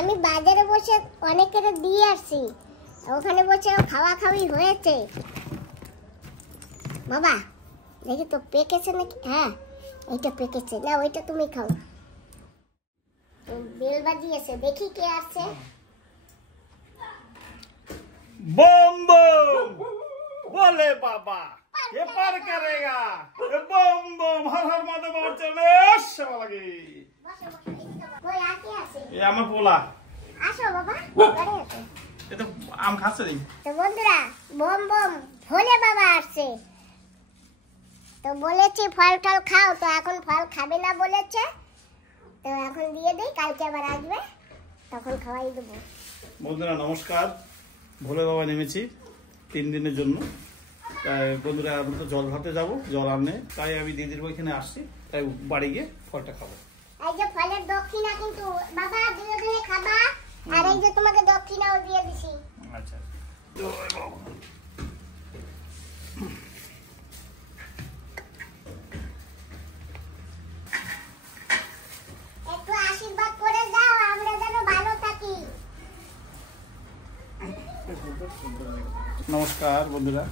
আমি বাজারে বসে অনেকের দিয়ে আসছি, ওখানে বসে খাওয়া খাওয়ি হয়েছে। বাবা দেখি তো পেকেছে নাকি। হ্যাঁ এইটা পেকেছে, না ওইটা তুমি খাও। তো বেল বাজিয়েছে, দেখি কে আসছে। बम बम बोले बाबा ये पार करेगा, ये बम बम हर हर महादेव बाबा चले सेवा लगे। কই আকে আছে? ये আমার পোলা। আসো বাবা, ঘরে আসো। ये तो আম খাচ্ছে রে। তো বন্ধুরা বম বম ভোলে বাবা আসছে, তো বলেছি ফল টল খাও, তো এখন ফল খাবে না বলেছে, তো এখন দিয়ে দেই, কালকে আবার আসবে তখন খাওয়াই দেবো। বন্ধুরা নমস্কার, ভোলে বাবা নেমেছি 3 দিনের জন্য। তাই বন্ধুরা আমি তো জল ভরতে যাবো, জল আনতে, তাই আমি দিদির ওইখানে আসছি, তাই বাড়ি গিয়ে ফলটা খাবো। এই যে ফলের দক্ষিণা কিন্তু বাবা দিয়ে দিয়ে খাবা, আর এই যে তোমাকে দক্ষিণাও দিয়ে দিছি। আচ্ছা একটু আশীর্বাদ করে যাও, আমরা যেন ভালো থাকি। নমস্কার বন্ধুরা।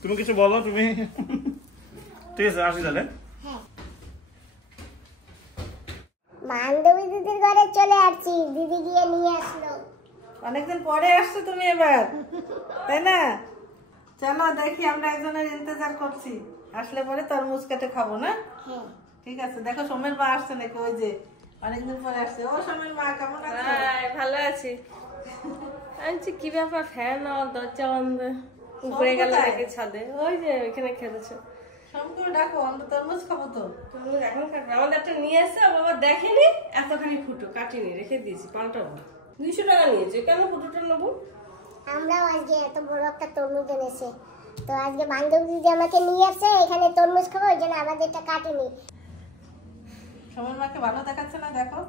তুমি কিছু বলো, তুমি ঠিক আছে আসি তাহলে। হ্যাঁ বান্ধবী দিদির ঘরে চলে আসছি, দিদি গিয়ে নিয়ে আসলো। অনেকদিন পরে আসছো তুমি এবার, তাই না? চলো দেখি, আমরা একজনের ইন্তজার করছি, আসলে পরে তরমুজ কেটে খাবো না? হ্যাঁ ঠিক আছে, দেখো সোমের মা আসছে নাকি, ওই যে অনেকদিন পরে আসছে। ও সোমের মা কেমন আছে? ভালো আছি। আনছি কি ব্যাপার, ফ্যান আর দরজা বন্ধ, উপরে গেল নাকি ছাদে? ওই যে ওইখানে খেলেছে। সোমকে ডাকো, আমরা তরমুজ খাবো তো। তুমি এখন কাটবে, আমাদের একটা নিয়ে এসে বাবা দেখেনি, এতখানি ফুটো কাটিনি, রেখে দিয়েছি, পাল্টাবো। 200 টাকা নিয়েছে, কেন ফুটোটা নেবো? আমরাও আজকে এত বড় একটা তরমুজ এনেছে, তো আজকে বান্ধবী দিদি আমাকে নিয়ে আসছে, এখানে তরমুজ খাবো, ওই জন্য আমাদেরটা কাটেনি। সোমের মাকে ভালো দেখাচ্ছে না? দেখো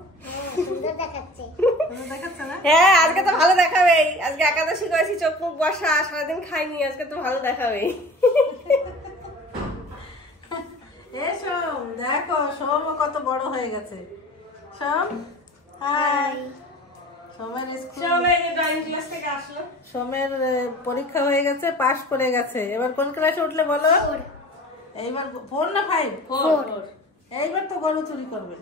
সুন্দর দেখাচ্ছে। সুন্দর দেখাচ্ছে না? হ্যাঁ আজকে তো ভালো দেখাবেই, আজকে একাদশী করেছি, চোখ মুখ বসা, সারাদিন খাইনি, আজকে তো ভালো দেখাবেই। এ সোম দেখো, সোমও কত বড় হয়ে গেছে। সোম হাই। সোমের স্কুল, ড্রয়িং ক্লাস থেকে আসলো। সোমের পরীক্ষা হয়ে গেছে, পাশ করে গেছে। এবার কোন ক্লাসে উঠলে বলো? এইবার 4 না 5? 4 এইবার তো গরু চুরি করবে।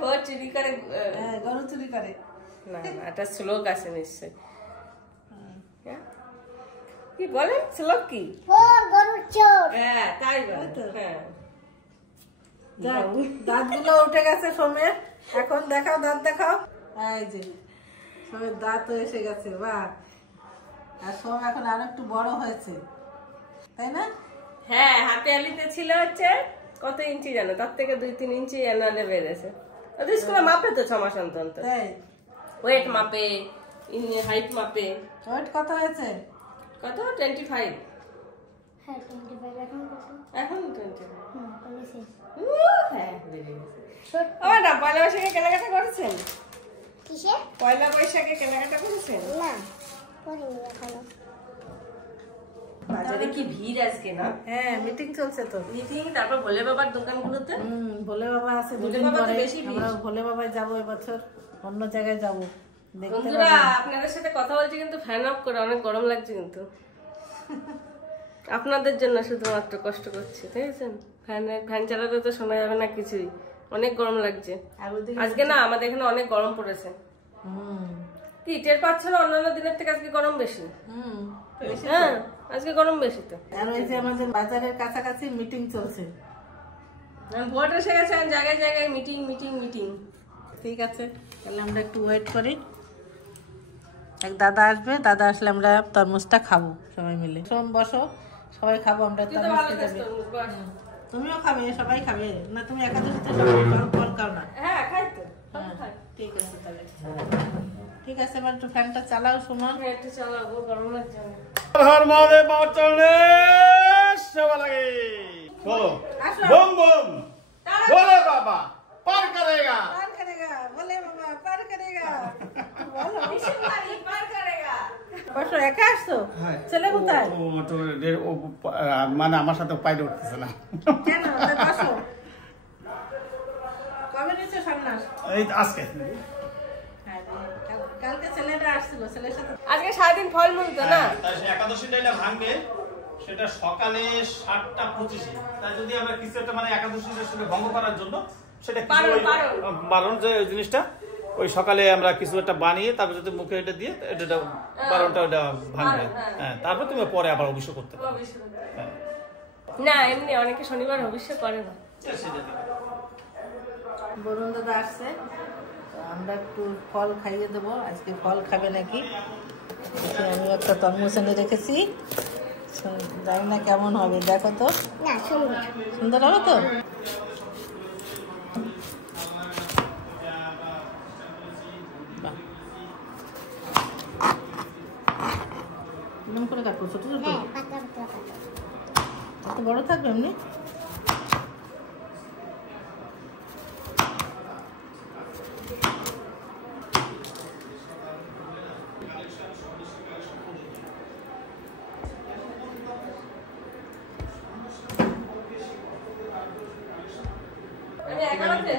4 চুরি করে। হ্যাঁ গরু চুরি করে। না না, এটা শ্লোক আছে নিশ্চয়। কি বলে শ্লোক? কি ওর গরুর চোর। হ্যাঁ তাই বলে তো। হ্যাঁ দাঁতগুলো উঠে গেছে সোমের, এখন দেখাও, দাঁত দেখাও। এই যে সোমের দাঁত এসে গেছে, বাহ। আর সোম এখন আর একটু বড় হয়েছে, তাই না? হ্যাঁ, হাতে আলিতে ছিল হচ্ছে কত ইঞ্চি জানো, তার থেকে 2-3 ইঞ্চি এনালে বেড়েছে। ওদের স্কুলে মাপে তো 6 মাস অন্তর, তাই ওয়েট মাপে, হাইট মাপে। ওয়েট কত হয়েছে? কত? 25। হ্যাঁ 25 এখন কত? এখন 25। কমেছে। হ্যাঁ বেড়ে গেছে। আমার না, পয়লা বৈশাখে কেনাকাটা করেছেন? কিসে? পয়লা বৈশাখে কেনাকাটা করেছেন? না করিনি এখনো। বাজারে কি ভিড় আজকে না? হ্যাঁ মিটিং চলছে তো। মিটিং, তারপর ভোলে বাবার দোকানগুলোতে। ভোলে বাবা আছে, ভোলে দুদিন বাবা তো পরে বেশি ভিড়। আমরা ভোলে বাবায় যাবো এবছর, অন্য জায়গায় যাবো দেখতে। বন্ধুরা আপনাদের সাথে কথা বলছি কিন্তু ফ্যান অফ করে, অনেক গরম লাগছে কিন্তু। আপনাদের জন্য শুধুমাত্র কষ্ট করছি, বুঝেছেন? ফ্যান চালাতে তো শোনা যাবে না কিছুই, অনেক গরম লাগছে আজকে। না আমাদের এখানে অনেক গরম পড়েছে। কি টের পাচ্ছ না? অন্যান্য দিনের থেকে আজকে গরম বেশি। হ্যাঁ আজকে গরম বেশি তো। আর ওই যে আমাদের বাজারের কাছাকাছি মিটিং চলছে, ভোট এসে গেছে, জায়গায় জায়গায় মিটিং মিটিং মিটিং। ঠিক আছে তাহলে আমরা একটু ওয়েট করি, এক দাদা আসবে, দাদা আসলে আমরা তরমুজটা খাবো সবাই মিলে। সোম বসো, সবাই খাবো আমরা তরমুজ খেতে। তুমিও খাবে, সবাই খাবে না? তুমি একাদশীতে ফল খাও না? হ্যাঁ খাই তো। ঠিক আছে তাহলে, ঠিক আছে। এবার একটু ফ্যানটা চালাও সুমন। একটু চালাবো, গরম লাগছে। हर महादेव बाबा चले सेवा लगे। बोलो बम बम बोले बाबा पार करेगा, पार करेगा, बोले बाबा पार करेगा। বলো পার করেগা। বসো, একা আসছো? ছেলে কোথায়? মানে আমার সাথে পাইলে উঠতেছে না। কেন? বসো। কবে নিচ্ছ? এই আজকে কালকে ছেলেটা আসছিল, ছেলের সাথে আজকে সারাদিন ফলমূল তো না? তাই সে একাদশীটা এটা ভাঙবে, সেটা সকালে 7:25-এ। তাই যদি আমরা কিছু একটা মানে একাদশীটা সেটা ভঙ্গ করার জন্য সেটা বারণ যে ওই জিনিসটা ওই সকালে আমরা কিছু একটা বানিয়ে তারপর যদি মুখে এটা দিয়ে এটা বারণটা ওটা ভাঙবে। হ্যাঁ, তারপর তুমি পরে আবার অভিষেক করতে পারবে। না এমনি অনেকে শনিবার অভিষেক করে না। বরুণ দাদা আসছে, তো আমরা একটু ফল খাইয়ে দেবো। আজকে ফল খাবে নাকি। আমি একটা তরমুজ এনে রেখেছি, জানি না কেমন হবে, দেখো তো। না সুন্দর। সুন্দর হবে তো। এরকম করে কাটবো, ছোট ছোট। হ্যাঁ পাতলা পাতলা কাটো। এত বড় থাকবে এমনি।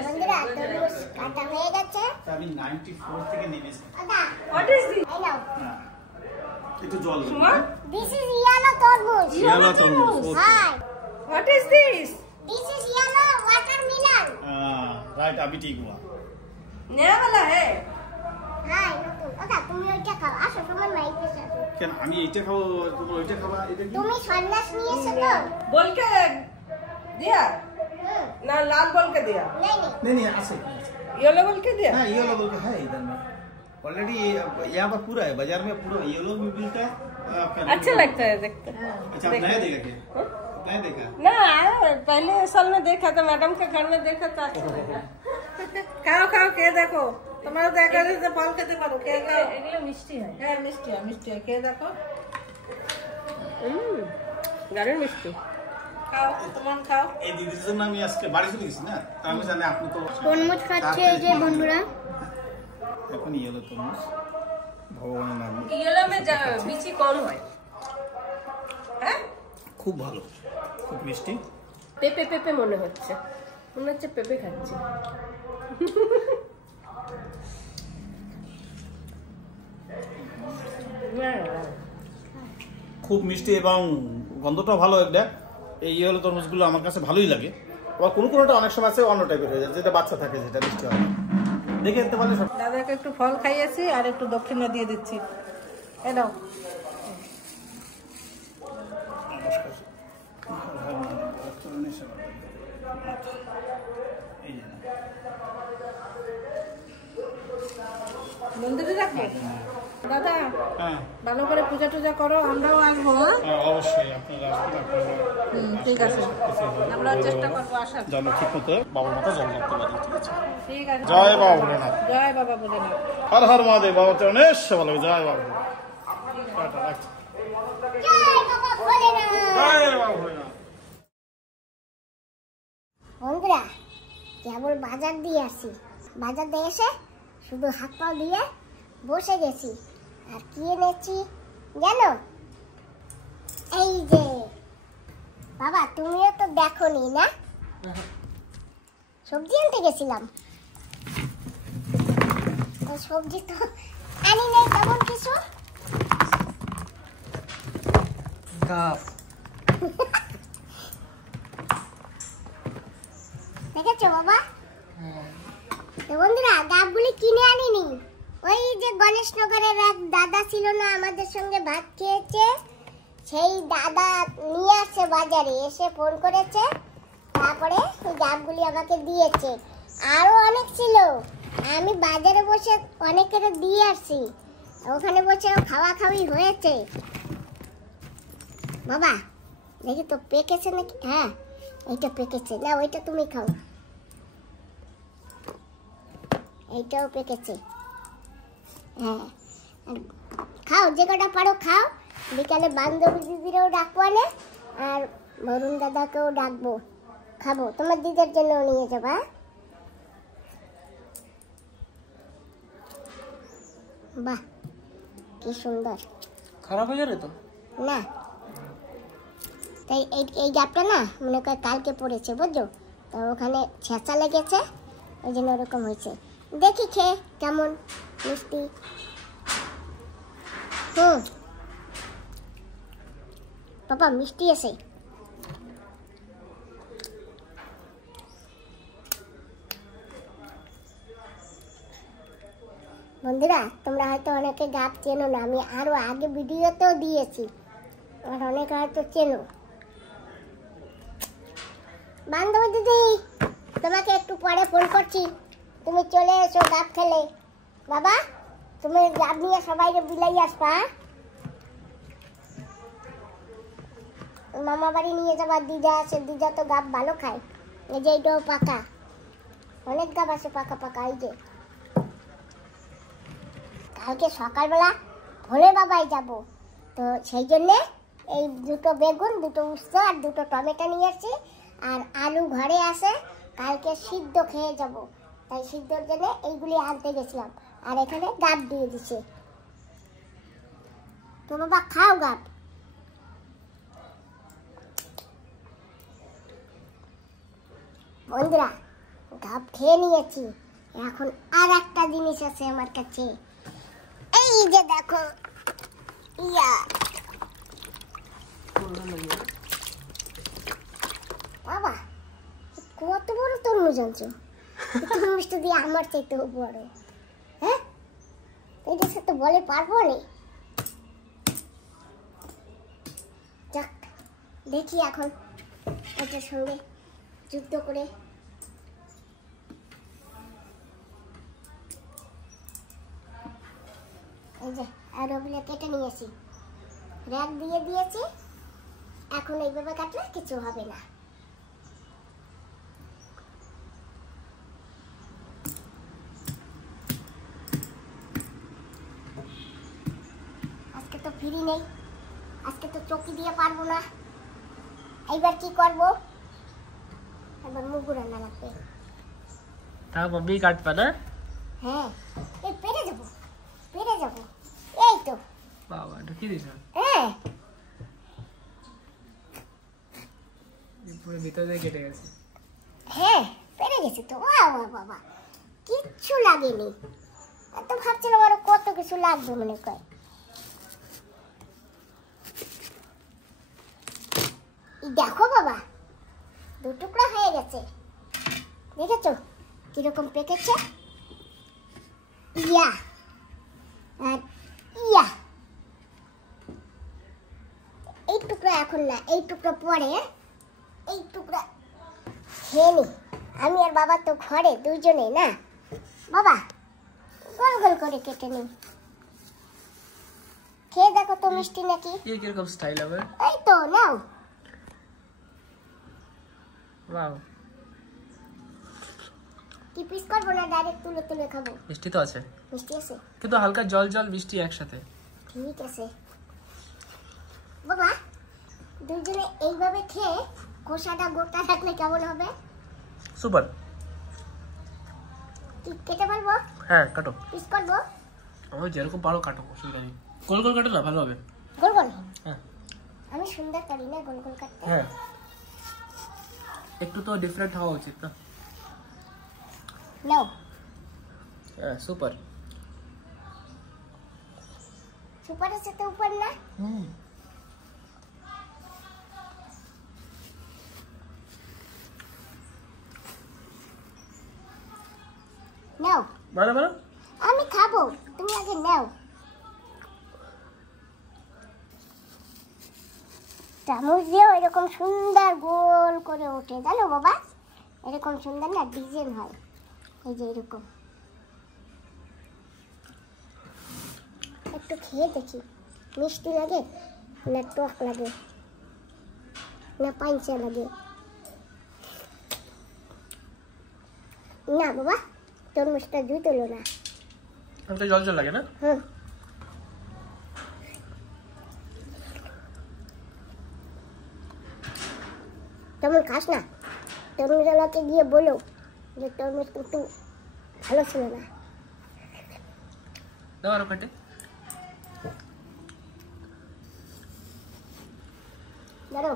বন্ধুরা তরমুজ কাটা হয়ে গেছে। আমি 94 থেকে নেমেছি। দাদা What is this? এই নাও। একটু জল This is yellow তরমুজ। Yellow তরমুজ। Hi. What is this? This is yellow watermelon. Right, আমি ঠিক हुआ। नया वाला है? Hi, নতুন। দাদা তুমি ওইটা খাও। আসো তোমার মাইকে আসো। কেন আমি এইটা খাবো, তুমি ওইটা খাবা? এটা কি? তুমি সন্ন্যাস নিয়েছো তো? बोल के दिया হুম। ना लाल बोल के दिया? नहीं नहीं। नहीं नहीं ऐसे येलो बोल के दिया? हाँ येलो बोल के है इधर में ऑलरेडी। यहाँ पर पूरा है, बाजार में पूरा येलो भी मिलता है आपका। अच्छा लगता है देखते। अच्छा, आप नया देखा क्या? नया देखा? ना पहले साल में देखा था, मैडम के घर में देखा था, अच्छा लगा। খাও খাও, খেয়ে দেখো। তোমারও তো একাদশীতে ফল খেতে পারো, খেয়ে খাও। এগুলো মিষ্টি হয়। হ্যাঁ মিষ্টি হয়, মিষ্টি হয়, খেয়ে দেখো। দারুণ মিষ্টি। খাও, তোমার খাও। এই দিদির জন্য আমি আজকে বাড়ি চলে গেছি না, আমি জানি আপনি তো তরমুজ খাচ্ছে এই যে বন্ধুরা। এখন ইয়েলো তরমুজ ভগবানের নামে ইয়েলো মে বিচি কম হয়। হ্যাঁ খুব ভালো, খুব মিষ্টি। পেঁপে পেঁপে মনে হচ্ছে, মনে হচ্ছে পেঁপে খাচ্ছি। খুব মিষ্টি এবং গন্ধটা ভালো। একটা এই ইয়েলো তরমুজগুলো আমার কাছে ভালোই লাগে। আবার কোনো কোনোটা অনেক সময় আছে অন্য টাইপের হয়ে যায়, যেটা বাচ্চা থাকে, যেটা মিষ্টি হয় না। দেখে আনতে পারলে সব। দাদাকে একটু ফল খাইয়েছি আর একটু দক্ষিণা দিয়ে দিচ্ছি। এই নাও। মন্দিরে রাখবো দাদা। হ্যাঁ ভালো করে পূজা টুজা করো, আমরাও আসবো। হ্যাঁ অবশ্যই আপনারা আসবেন। ঠিক আছে, আমরা চেষ্টা করবো আসার। যেন ঠিক মতো বাবার মতো জল রাখতে পারি। ঠিক আছে, ঠিক আছে। জয় বাবা ভোলেনাথ। জয় বাবা ভোলেনাথ। হর হর মহাদেব। বাবা চরণেশ ভালো। জয় বাবা ভোলেনাথ। জয় বাবা ভোলেনাথ। জয় বাবা ভোলেনাথ। বন্ধুরা কেবল বাজার দিয়ে আসি, বাজার দিয়ে এসে শুধু হাত পা দিয়ে বসে গেছি। আর কি এনেছি জানো? এই যে বাবা, তুমিও তো দেখোনি না, সবজি আনতে গেছিলাম। সবজি তো আনি নাই তেমন কিছু। দেখেছো বাবা? তো বন্ধুরা গাবগুলি কিনে আনিনি। ওই যে গণেশনগরের এক দাদা ছিল না, আমাদের সঙ্গে ভাত খেয়েছে, সেই দাদা নিয়ে আসছে বাজারে, এসে ফোন করেছে, তারপরে ওই গাবগুলি আমাকে দিয়েছে। আরো অনেক ছিল, আমি বাজারে বসে অনেকের দিয়ে আসছি, ওখানে বসে খাওয়া খাওয়ি হয়েছে। বাবা দেখি তো পেকেছে নাকি। হ্যাঁ এইটা পেকেছে, না ওইটা তুমি খাও। এইটাও পেকেছে। হ্যাঁ খাও, যে কটা পারো খাও। বিকালে বান্ধবী দিদিরাও ডাকবো আনে, আর বরুণ দাদাকেও ডাকবো, খাবো। তোমার দিদির জন্য নিয়ে যাবা। বাহ কি সুন্দর। খারাপ হয়ে যাবে তো না, তাই এই গাবটা না মনে করে কালকে পড়েছে, বুঝছো তো, ওখানে ছেঁচা লেগেছে, ওই জন্য ওরকম হয়েছে। দেখি খেয়ে কেমন মিষ্টি। বাবা মিষ্টি আছে। বন্ধুরা তোমরা হয়তো অনেকে গাব চেনো না, আমি আরো আগে ভিডিওতেও দিয়েছি, আর অনেকে হয়তো চেনো। বান্ধবী দিদি তোমাকে একটু পরে ফোন করছি, তুমি চলে এসো গাব খেলে। বাবা তুমি গাব নিয়ে সবাইকে বিলাই আসবা। মামা বাড়ি নিয়ে যাবার দিদা আছে, দিদা তো গাব ভালো খায়। এই যে এটাও পাকা, অনেক গাব আছে পাকা পাকা। এই যে কালকে সকালবেলা ভোলে বাবাই যাব, তো সেই জন্যে এই দুটো বেগুন, দুটো উস্ত আর দুটো টমেটো নিয়ে এসেছি, আর আলু ঘরে আছে, কালকে সিদ্ধ খেয়ে যাব, তাই সিদ্ধর জন্য এইগুলি আনতে গেছিলাম। আর এখানে গাব দিয়ে দিচ্ছে। তো বাবা খাও গাব। বন্ধুরা গাব খেয়ে নিয়েছি, এখন আর একটা জিনিস আছে আমার কাছে। এই যে দেখো, ইয়া বাবা কত বড় তরমুজ আনছো। তরমুজটা দিয়ে আমার চাইতেও বড়। হ্যাঁ এইটা সাথে বলে পারবো না। যাক দেখি এখন এটার সঙ্গে যুদ্ধ করে। এই যে আর ওগুলো কেটে নিয়েছি, র্যাক দিয়ে দিয়েছি, এখন এইভাবে কাটলে কিছু হবে না। আজকে তো ফ্রি নেই, আজকে তো চকি দিয়ে পারবো না। এইবার কি করব, এবার মুগু রান্না লাগবে। তা মম্মি কাটবা না? হ্যাঁ এই পেরে যাবো, পেরে যাবো। এই তো বাবা ঢুকিয়ে দিছ? হ্যাঁ পুরো ভিতর দিয়ে কেটে গেছে। হ্যাঁ পেরে গেছে তো। বাবা বাবা কিচ্ছু লাগেনি, এত ভাবছিলাম আরো কত কিছু লাগবে মনে কর। দেখো বাবা দু টুকরা হয়ে গেছে, দেখেছো কিরকম পেকেছে। ইয়া আর ইয়া, এই টুকরা এখন না, এই টুকরা পরে। এই টুকরা খেয়ে নি আমি আর বাবা, তো ঘরে দুজনে না। বাবা গোল গোল করে কেটে নি, খেয়ে দেখো তো মিষ্টি নাকি। কিরকম স্টাইল হবে? এই তো নাও। ওয়াও কি পিস করবো না ডাইরেক্ট তুলে তুলে খাবো? মিষ্টি তো আছে, মিষ্টি আছে, কিন্তু হালকা জল জল মিষ্টি একসাথে। ঠিক আছে বাবা, দুজনে এইভাবে খেয়ে খোসাটা গোটা রাখলে কেমন হবে? সুপার। কি কেটে ফেলবো? হ্যাঁ কাটো, পিস করবো? ওই যেরকম পারো কাটো, অসুবিধা নেই। গোল গোল কাটো না, ভালো হবে। গোল গোল? হ্যাঁ আমি সুন্দর করি না গোল গোল কাটতে। হ্যাঁ একটু তো ডিফারেন্ট হওয়া উচিত না। নাও। হ্যাঁ সুপার। সুপারের সাথে উপর না? নাও। ভালো ভালো। আমি খাবো, তুমি আগে নাও। চামচ দিয়ে এরকম সুন্দর গোল করে ওঠে, জানো বাবা? এরকম সুন্দর না ডিজাইন হয়, এই যে এরকম। একটু খেয়ে দেখি মিষ্টি লাগে না টক লাগে না পাঞ্চা লাগে। না বাবা তরমুজটা জুই তোলো না। হালকা জল জল লাগে না? হুম তরমুজ খাস না? তরমুজওয়ালাকে গিয়ে বলো যে তরমুজ কিন্তু ভালো ছিল না। দাও আরো কাটে। ধরো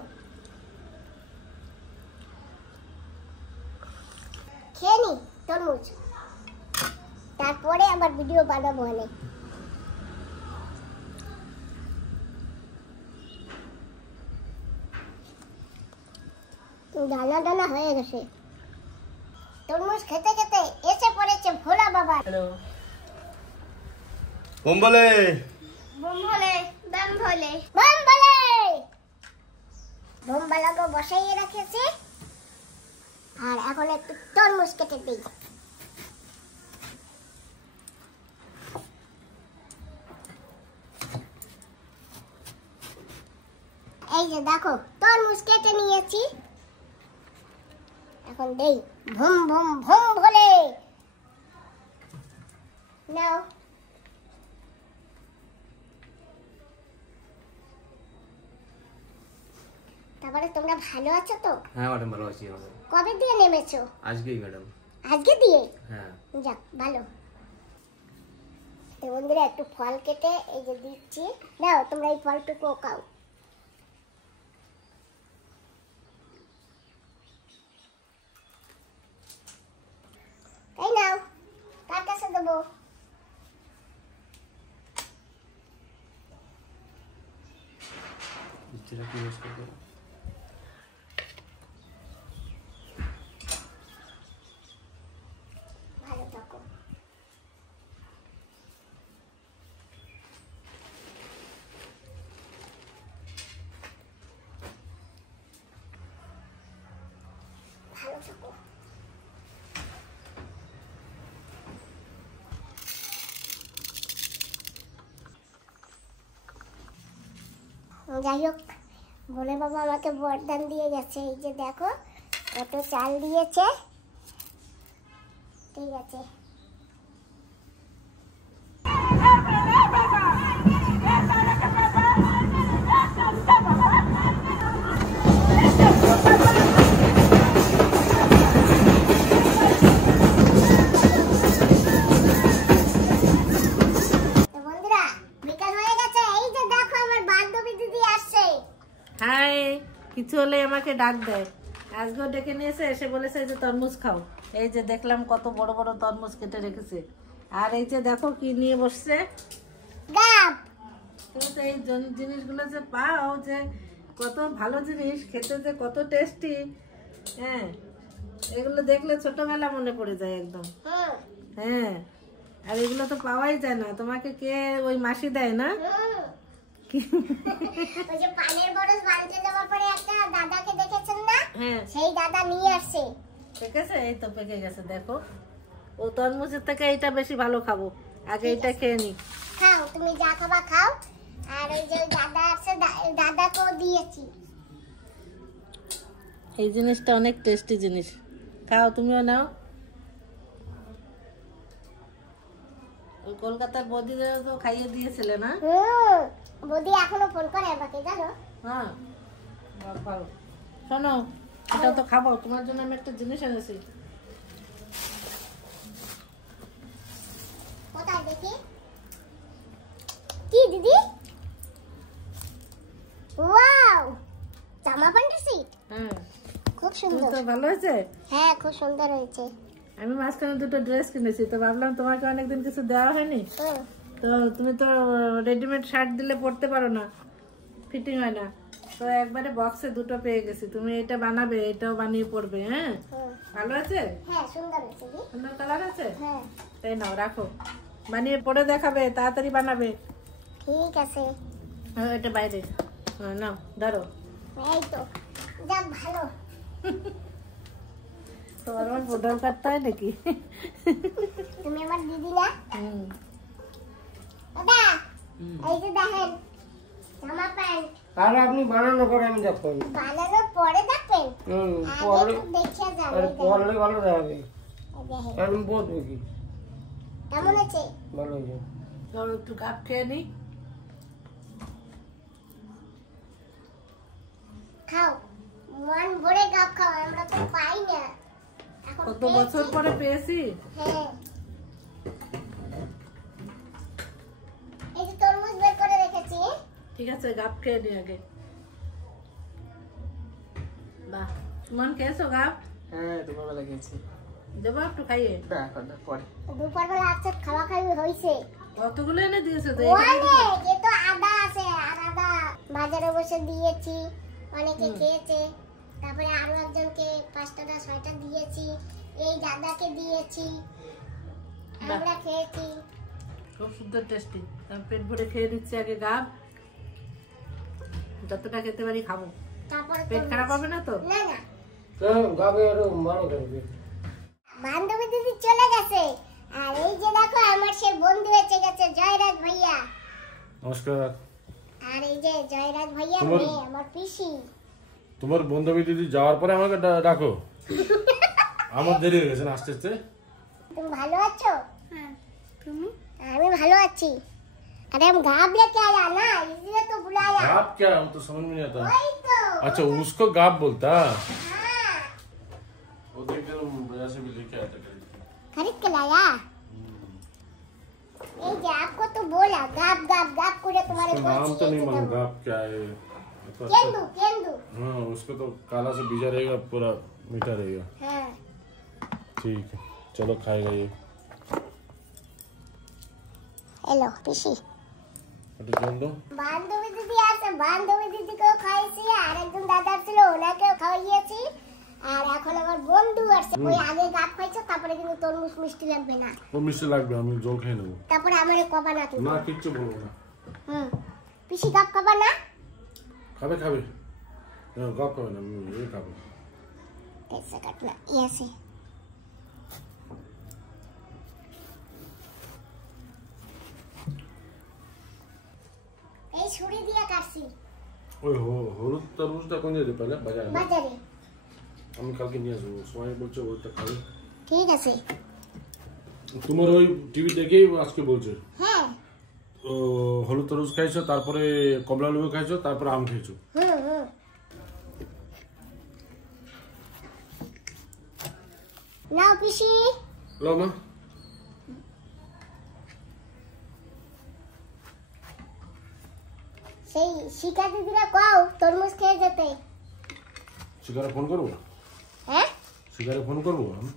খেয়ে নি তরমুজ। তারপরে আবার ভিডিও বানাবো অনেক। দানা দানা হয়ে গেছে। তরমুজ খেতে খেতে এসে পড়েছে ভোলা বাবা। হ্যালো, বোম বলে বোম ভোলে, বাম ভোলে, বাম ভোলে। বোম বালাগো বসাইয়ে রেখেছি, আর এখন একটু তরমুজ কেটে দিই। এই যে দেখো তরমুজ কেটে নিয়েছি, এখন দেই ভুম ভুম ভুম ভোলে। নাও তারপরে তোমরা ভালো আছো তো? হ্যাঁ ম্যাডাম ভালো আছি। কবে দিয়ে নেমেছো? আজকেই ম্যাডাম। আজকে দিয়ে? হ্যাঁ। যাক ভালো। তো বন্ধুরা একটু ফল কেটে এই যে দিচ্ছি, নাও তোমরা এই ফলটুকু খাও। এই নাও, কার কাছে দেবো? যেটা কি ইউজ করতে ভালো থাকো। ভালো থাকো। যাই হোক, বলে বাবা আমাকে বরদান দিয়ে গেছে। এই যে দেখো কত চাল দিয়েছে। ঠিক আছে, বন্ধুরা বিকাল হয়ে গেছে। এই যে দেখো আমার বান্ধবী দিদি আসছে। হাই। কিছু হলে আমাকে ডাক দেয়। আজকেও ডেকে নিয়েছে, এসে বলেছে যে তরমুজ খাও। এই যে দেখলাম কত বড় বড় তরমুজ কেটে রেখেছে। আর এই যে দেখো কি নিয়ে বসছে, গাব। তুমি তো এই জিনিসগুলো যে পাও, যে কত ভালো জিনিস, খেতে যে কত টেস্টি। হ্যাঁ, এগুলো দেখলে ছোটবেলা মনে পড়ে যায় একদম। হ্যাঁ, আর এগুলো তো পাওয়াই যায় না। তোমাকে কে ওই মাসি দেয় না? ওই যে পানের বরজ বানতে যাওয়ার পরে একটা দাদাকে দেখেছেন না? হ্যাঁ, সেই দাদা নিয়ে আসছে। ঠিক আছে, এই তো পেকে গেছে। দেখো, ও তরমুজের থেকে এটা বেশি ভালো খাবো। আগে এটা খেয়ে নি। খাও, তুমি যা খাবা খাও। আর ওই যে দাদা আছে, দাদাকেও দিয়েছি। এই জিনিসটা অনেক টেস্টি জিনিস, খাও, তুমিও নাও। ওই কলকাতার বৌদিদের তো খাইয়ে দিয়েছিলে না? বৌদি এখনো ফোন করে আমাকে, জানো? হ্যাঁ, ভালো। শোনো, এটা তো খাবো, তোমার জন্য আমি একটা জিনিস এনেছি। কোথায় দেখি? কি দিদি? ওয়াও, জামা প্যান্টের সিট। হ্যাঁ, খুব তুমি সুন্দর। তো ভালো হয়েছে। হ্যাঁ, খুব সুন্দর হয়েছে। আমি মাঝখানে দুটো ড্রেস কিনেছি, তো ভাবলাম তোমাকে অনেকদিন কিছু দেওয়া হয়নি, তো তুমি তো রেডিমেড শার্ট দিলে পরতে পারো না, ফিটিং হয় না, তো একবারে বক্সে দুটো পেয়ে গেছি। তুমি এটা বানাবে, এটাও বানিয়ে পরবে। হ্যাঁ, ভালো আছে? হ্যাঁ, সুন্দর হয়েছে। সুন্দর কালার আছে। হ্যাঁ, তাই নাও, রাখো, বানিয়ে পরে দেখাবে, তাড়াতাড়ি বানাবে। ঠিক আছে। হ্যাঁ, এটা বাইরে। হ্যাঁ, নাও, ধরো। এই তো, যাক ভালো। তোমার আমার বোর্ডার কাটতে হয় নাকি? তুমি আমার দিদি না? হুম। দাদা, এই যে দেখেন জামা প্যান্ট। আর আপনি বানানো করে আমি দেখুন। বানানোর পরে দেখবেন, আগে পরে একটু দেখে যান। আর পরলে ভালো দেখাবে। দেখেন আমি বলবো কি কেমন আছে। ভালো হয়েছে। ধরো, একটু কাপ খেয়ে নি। খাও, মন ভরে গাপ খাও, আমরা তো পাই না। এখন কত পেয়েছি। বছর পরে পেয়েছি। হ্যাঁ, এই যে তরমুজ বের করে রেখেছি। ঠিক আছে, গাপ খেয়ে নি আগে। বাহ, সুমন খেয়েছো গাপ? হ্যাঁ তোমার বেলা গেছি। দেবো একটু খাইয়ে। পরে দুপুরবেলা আজকে খাওয়া খাওয়ি হয়েছে কতগুলো এনে দিয়েছে তো? অনেক, এ তো আদা আছে, আর আদা বাজারে বসে দিয়েছি, অনেকে খেয়েছে। তারপরে আরো একজনকে 5টা না 6টা দিয়েছি, এই দাদাকে দিয়েছি, আমরা খেয়েছি। খুব সুন্দর টেস্টি। আমি পেট ভরে খেয়ে নিচ্ছি আগে গাব, যতটা খেতে পারি খাবো। তারপরে পেট খারাপ হবে না তো? না না, গাবে আরো ভালো করবে। বান্ধবী দিদি চলে গেছে, আর এই যে দেখো আমার সেই বন্ধু এসে গেছে, জয়রাজ ভাইয়া। নমস্কার। আর এই যে জয়রাজ ভাইয়া তোমার- মেয়ে আমার পিসি। তোমার বান্ধবী দিদি যাওয়ার পরে আমাকে ডাকো। আমার দেরি হয়ে গেছে না আস্তে আস্তে। তুমি ভালো আছো? হ্যাঁ, তুমি? আমি ভালো আছি। अरे हम गाब लेके आया ना, इसलिए तो बुलाया। गाब क्या? हम तो समझ में नहीं आता। वही तो। अच्छा, उसको गाब बोलता। हाँ। वो देख के तुम बाजार से भी लेके आया था। खरीद के लाया। ये जे आपको तो बोला गाब गाब गाब करे तुम्हारे उसका नाम तो नहीं मालूम गाब क्या है। तो केंदू केंदू। हाँ, उसको तो काला से बीजा रहेगा, पूरा मीठा रहेगा। हाँ। ठीक है, चलो खाएगा ये। हेलो पिसी। বান্ধবী দিদি আছে, বান্ধবী দিদিকেও খাইছি, আর একজন দাদা ছিল ওনাকেও খাইয়েছি, আর এখন আমার বন্ধু আছে। ওই আগে গাব খাইছো, তারপরে কিন্তু তরমুজ মিষ্টি লাগবে না। ও মিষ্টি লাগবে, আমি জল খেয়ে নেবো। তারপরে আমারে কবা না তুমি। না, কিচ্ছু বলবো না। পিসি গাব খাবা না? খাবে খাবে, গাব খাবে না, আমি খাবো। एक सेकंड ना, ये से এই ছুরি দিয়ে কাটছি ওই হলুদ তরমুজটা কোন জায়গায় পেলে? বাজারে? বাজারে। আমি কালকে নিয়ে আসবো, সময় বলছে ওইটা খাবে। ঠিক আছে। তোমার ওই টিভি দেখেই আজকে বলছে হ্যাঁ। হলুদ তরমুজ খাইছো, তারপরে কমলা লেবু খাইছো, তারপরে আম খাইছো। নাও পিসি। লো মা। সেই শিকা দিদিরা কও তরমুজ খেয়ে যেতে। শিকারে ফোন করবো? হ্যাঁ, শিকারে ফোন করবো আমি?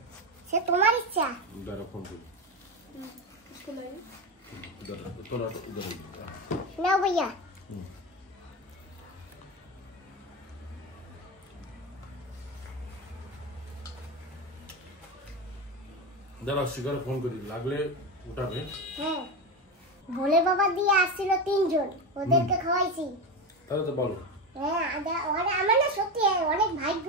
সে তোমার ইচ্ছা। দাঁড়া, ফোন করবো। তোরা নাও ভাইয়া। দাঁড়া, শিকারে ফোন করি, লাগলে উঠাবে। হ্যাঁ, ভোলে বাবা দিয়ে আসছিল 3 জন, ওদেরকে খাওয়াইছি। তাহলে তো বলো। হ্যাঁ, আমার না সত্যি অনেক ভাগ্য।